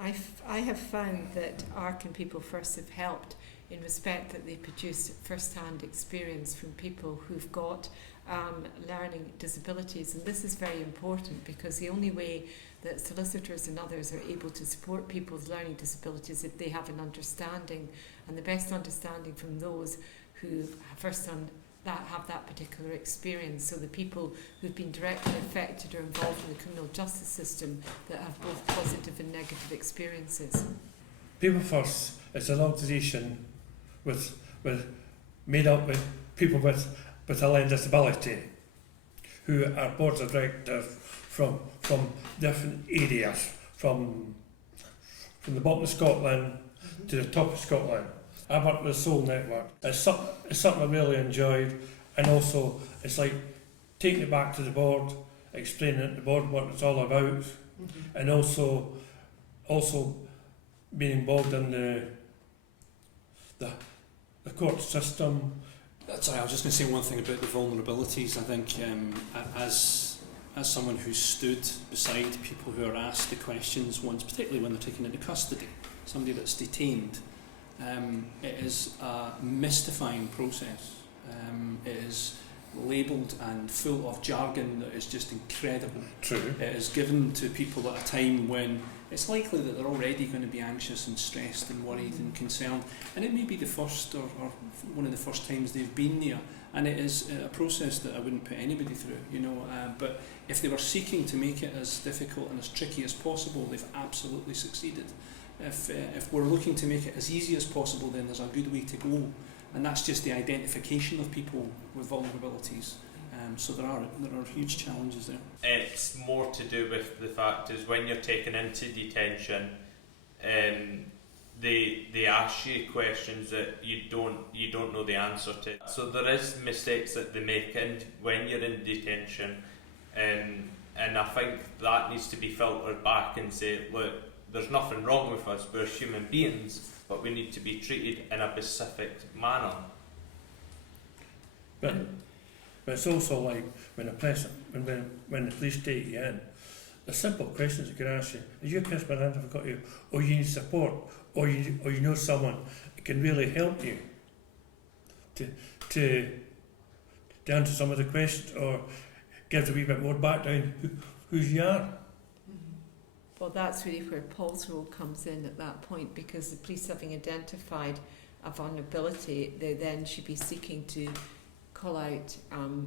I have found that ARC and People First have helped in respect that they produce first-hand experience from people who've got learning disabilities, and this is very important because the only way that solicitors and others are able to support people with learning disabilities if they have an understanding, and the best understanding from those who have that particular experience. So the people who've been directly affected or involved in the criminal justice system that have both positive and negative experiences. People First is an organisation made up with people with a learning disability who are boards of directors from different areas, from the bottom of Scotland to the top of Scotland. I work with the Soul Network. It's something I really enjoyed, and also it's like taking it back to the board, explaining to the board what it's all about, and also being involved in the court system. Sorry, I was just going to say one thing about the vulnerabilities. I think as someone who's stood beside people who are asked the questions once, particularly when they're taken into custody, somebody that's detained, it is a mystifying process. It is labelled and full of jargon that is just incredible. True. It is given to people at a time when it's likely that they're already going to be anxious and stressed and worried and concerned, and it may be the first or one of the first times they've been there, and it is a process that I wouldn't put anybody through, but if they were seeking to make it as difficult and as tricky as possible, they've absolutely succeeded. If we're looking to make it as easy as possible, then there's a good way to go, and that's just the identification of people with vulnerabilities. So there are huge challenges there. It's more to do with the fact is when you're taken into detention, they ask you questions that you don't know the answer to. So there is mistakes that they make when you're in detention, and I think that needs to be filtered back and say, look, there's nothing wrong with us. We're human beings, but we need to be treated in a specific manner. But it's also like when the police take you in, the simple questions they could ask you: is your case been identified you, or you need support, or you know someone that can really help you to answer some of the questions, or give a wee bit more background who you are. Well, that's really where Paul's role comes in at that point, because the police, having identified a vulnerability, they then should be seeking to call out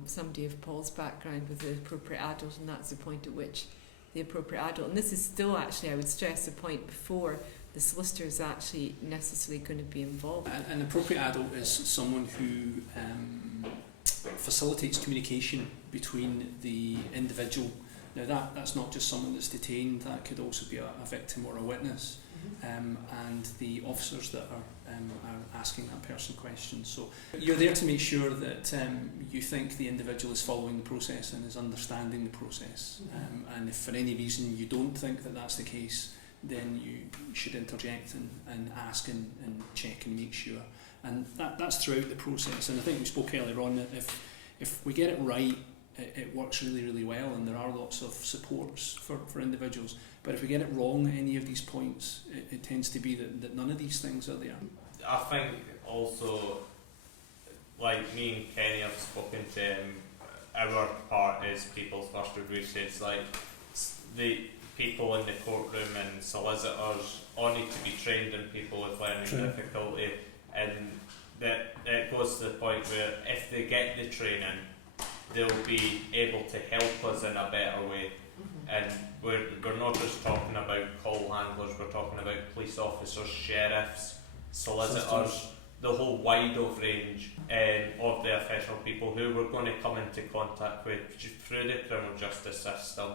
somebody of Paul's background with the appropriate adult, and that's the point at which the appropriate adult, and this is still actually, I would stress, the point before the solicitor is actually necessarily going to be involved. An appropriate adult is someone who facilitates communication between the individual. Now that's not just someone that's detained, that could also be a victim or a witness, and the officers that are asking that person questions. So you're there to make sure that you think the individual is following the process and is understanding the process, and if for any reason you don't think that that's the case, then you should interject and ask and check and make sure, and that's throughout the process. And I think we spoke earlier on that if we get it right, it works really, really well, and there are lots of supports for individuals. But if we get it wrong at any of these points, it tends to be that none of these things are there. I think also, like me and Kenny have spoken to, our part is People's First, where we say it's like the people in the courtroom and solicitors all need to be trained in people with learning difficulty, and that it goes to the point where if they get the training, they'll be able to help us in a better way. And we're not just talking about call handlers, we're talking about police officers, sheriffs, solicitors, the whole wide of range of the official people who we're going to come into contact with through the criminal justice system,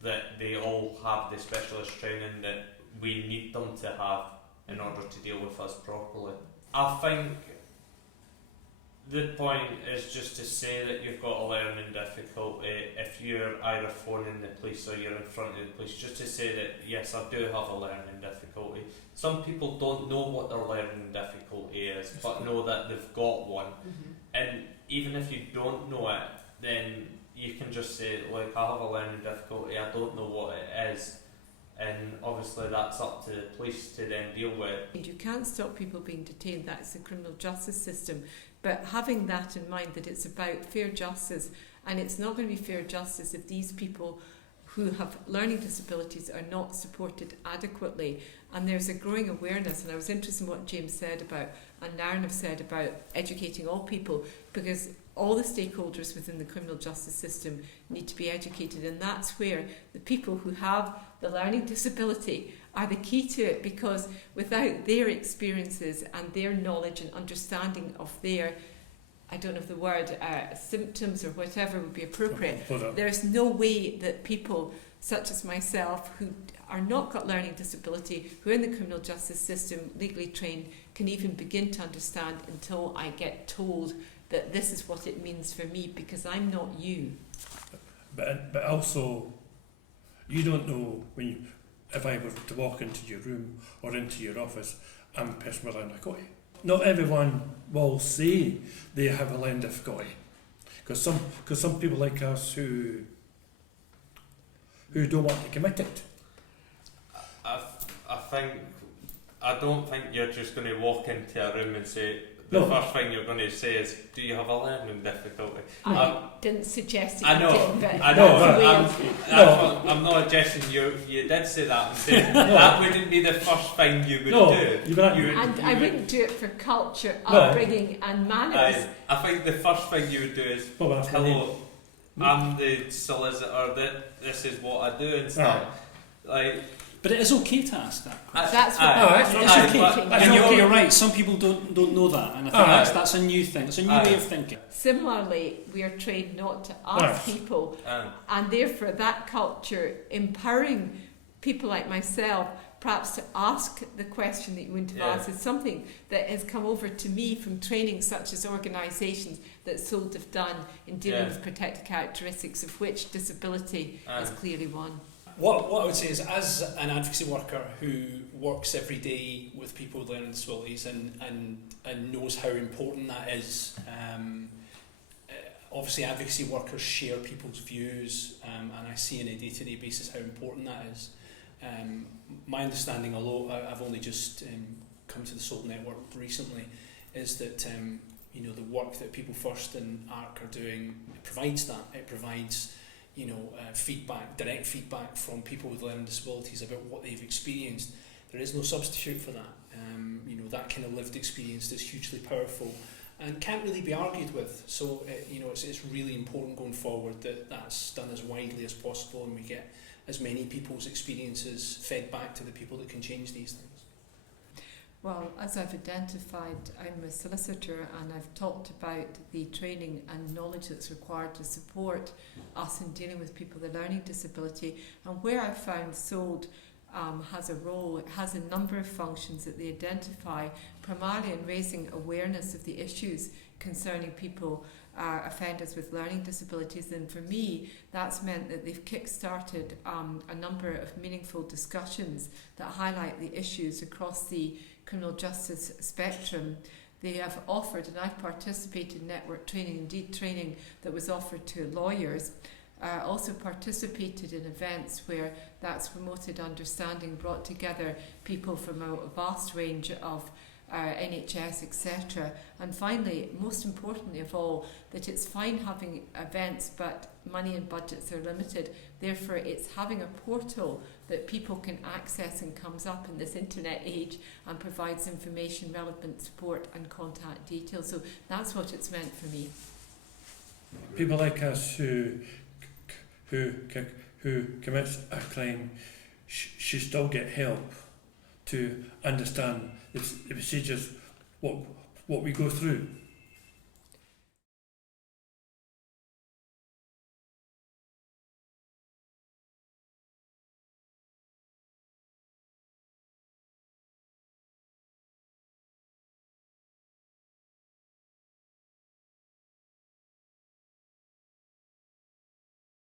that they all have the specialist training that we need them to have in order to deal with us properly. I think the point is just to say that you've got a learning difficulty. If you're either phoning the police or you're in front of the police, just to say that yes, I do have a learning difficulty. Some people don't know what their learning difficulty is, but know that they've got one. And even if you don't know it, then you can just say, like, I have a learning difficulty, I don't know what it is. and obviously that's up to the police to then deal with. You can't stop people being detained, that's the criminal justice system, but having that in mind, that it's about fair justice, and it's not going to be fair justice if these people who have learning disabilities are not supported adequately. And there's a growing awareness, and I was interested in what James said about, and Naren have said about educating all people, because all the stakeholders within the criminal justice system need to be educated, and that's where the people who have the learning disability are the key to it, because without their experiences and their knowledge and understanding of their, I don't know if the word symptoms or whatever would be appropriate, there's no way that people such as myself who are not got learning disability, who are in the criminal justice system, legally trained, can even begin to understand until I get told that this is what it means for me, because I'm not you. But also, you don't know if I were to walk into your room or into your office and piss my learning difficulty. Not everyone will say they have a learning difficulty, because some people like us who don't want to commit it. I don't think you're just going to walk into a room and say, first thing you're going to say is, do you have a learning difficulty? I didn't suggest it. I know, did, but I know. I'm not suggesting you did say that and say that wouldn't be the first thing you would do. I wouldn't do it for culture, upbringing and manners. I think the first thing you would do is, hello, I'm the solicitor, this is what I do and stuff. But it is okay to ask that question. That's what it's okay. You're right. Some people don't know that, and I think that's a new thing. It's a new way of thinking. Similarly, we are trained not to ask people, and therefore that culture empowering people like myself perhaps to ask the question that you wouldn't have asked is something that has come over to me from training such as organisations that SOLD have done in dealing with protected characteristics, of which disability is clearly one. What I would say is, as an advocacy worker who works every day with people with learning disabilities and knows how important that is, obviously advocacy workers share people's views, and I see on a day-to-day basis how important that is. My understanding, although I've only just come to the SOLD network recently, is that the work that People First and ARC are doing provides that. It provides feedback, direct feedback from people with learning disabilities about what they've experienced. There is no substitute for that. That kind of lived experience is hugely powerful and can't really be argued with. So, it's really important going forward that that's done as widely as possible, and we get as many people's experiences fed back to the people that can change these things. Well, as I've identified, I'm a solicitor, and I've talked about the training and knowledge that's required to support us in dealing with people with a learning disability. And where I've found SOLD has a role, it has a number of functions that they identify, primarily in raising awareness of the issues concerning people, offenders with learning disabilities. And for me, that's meant that they've kick-started a number of meaningful discussions that highlight the issues across the criminal justice spectrum. They have offered, and I've participated in network training, indeed training that was offered to lawyers, also participated in events where that's promoted understanding, brought together people from a vast range of NHS, etc. And finally, most importantly of all, that it's fine having events, but money and budgets are limited. Therefore, it's having a portal that people can access and comes up in this internet age and provides information, relevant support and contact details. So that's what it's meant for me. People like us who commits a crime should still get help to understand the procedures, what we go through.